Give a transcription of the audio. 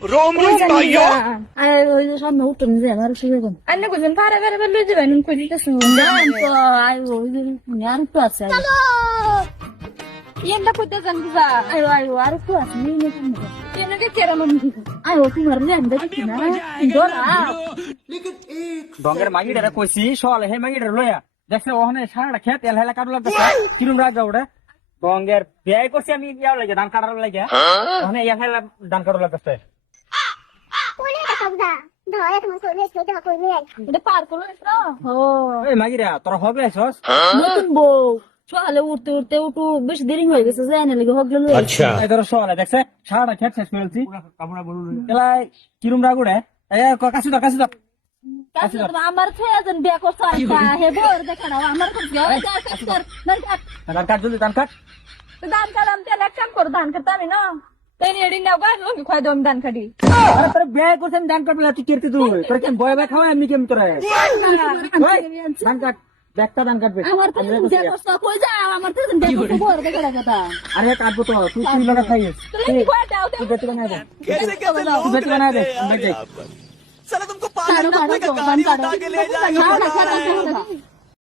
रोम रोम भाइयों আরে ওই যে সামনে উঠুন যে আমার সুযোগ আন্নে কইছেন পারে পারে পারে লই যাবেন কই দিতেছেন তো আই ওই যে আর তো আছে ইয়েনটা কইতেছেন বুঝা আই আই আর তো আছে নি নি ইয়েনে যে কেরাম আই ও তোমার লে আন্দা কি না দোরা ডঙ্গের মাগিটারে কইছি সল হে মাগিটারে লইয়া দেখছে ওখানে সারাটা খেত এল হেলা কাটু লাগতেছে কিরম রাখবে ওটা ডঙ্গের বিয়ে করছি আমি ইয়াও লাগে ধান কাটার লাগে ওখানে এল হেলা ধান কাটু লাগতেছে এটা পার করলো না ও এই মাগিরা তোরা হবে আইছস নতুন বউ সকালে উঠতে উঠতে উঠু বেশ দেরি হয়ে গেছে যায় না লাগে হগলে লই अच्छा এই তোর সল দেখছে সারাটা খেত শেষ করেছি এলাই কিরম রাগুড়ে এ কাছি দাও আমার খেয়েছেন বিয়া করছো আইতা হে বউর দেখা না আমার কাছে ধান কাট জলদি ধান কাট দান কালাম তেল এক কাম করো দান করতে আমি না তাই এডি নাও গাছ লঙ্গি খাই দম দান কাটি আরে তোর বিয়ে করছেন ধান কাটবে তুই কিরতে তুই তোর কেন বয় বয় খাওয়া আমি কেম তোরা ধান কাট দেখতা ধান কাটবে আমার তো বিয়া করছো কই যা আমার তো বিয়া করছো বউর দেখা কথা আরে কাটবো তো তুই তুই লাগা খাইস তুমি কই দাও তুই বেটি বানাই দে कैसे कैसे তুই लोग বেটি বানাই দে আমি যাই साला तुमको पागल का कहानी उठा के ले जाएगा